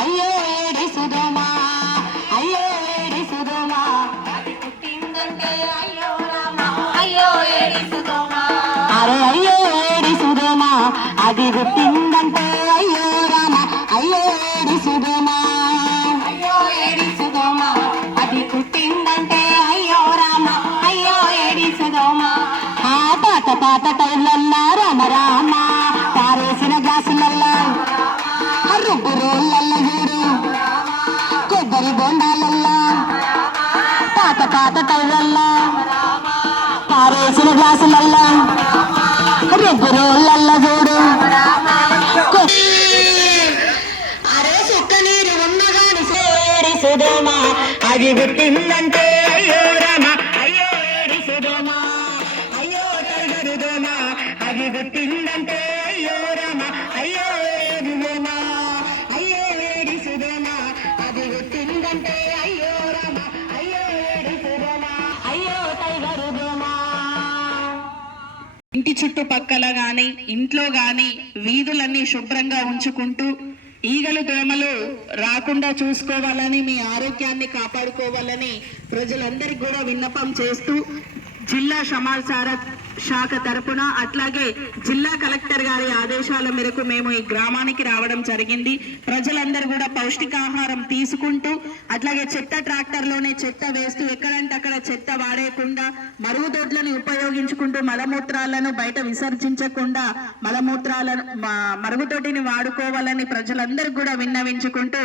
అయ్యో ఏడి సుధమా అయ్యో ఏడి సుధమా అది పుట్టిందంటే అయ్యో రామ అయ్యో ఏడి సుధమా అరే అయ్యో ఏడి సుధమా అది పుట్టిందంటే అయ్యో రామ అయ్యో ఏడి సుధమా అయ్యో ఏడి సుధమా అది పుట్టిందంటే అయ్యో రామ అయ్యో ఏడి సుధమా ఆ పాత పాత టైర్లల్లా రామ రామ పారేసిన గ్లాసులల్లా రుబ్బు రోళ్ళల్ల చూడు కొబ్బరి బొండాలల్లా పాత పాత టైర్లల్లా పారేసిన గ్లాసులల్లా రుబ్బు రోళ్ళల్ల చూడు అరే చుక్క నీరు ఉన్నగాని ఏడి సుధమా అది పుట్టిందంటే అయ్యో రామ అయ్యో ఏడి సుధమా అయ్యో టైగరు దోమ అది పుట్టిందంటే అయ్యో రామ అయ్యో ఏడి దోమ అయ్యో ఏడి సుధమ అది పుట్టిందంటే అయ్యో రామ అయ్యో ఏడి సుధమ అయ్యో టైగరు దోమ. ఇంటి చుట్టుపక్కల గాని ఇంట్లో గాని వీధులన్నీ శుభ్రంగా ఉంచుకుంటూ ఈగలు దోమలు రాకుండా చూసుకోవాలని మీ ఆరోగ్యాన్ని కాపాడుకోవాలని ప్రజలందరికీ కూడా విన్నపం చేస్తూ జిల్లా సమాచార శాఖ తరపున అట్లాగే జిల్లా కలెక్టర్ గారి ఆదేశాల మేరకు మేము ఈ గ్రామానికి రావడం జరిగింది. ప్రజలందరూ కూడా పౌష్టికాహారం తీసుకుంటూ అట్లాగే చెత్త ట్రాక్టర్లోనే చెత్త వేస్తూ ఎక్కడంటే అక్కడ చెత్త వాడేయకుండా మరుగుదొడ్లను ఉపయోగించుకుంటూ మలమూత్రాలను బయట విసర్జించకుండా మరుగుదొడ్డిని వాడుకోవాలని ప్రజలందరూ కూడా విన్నవించుకుంటూ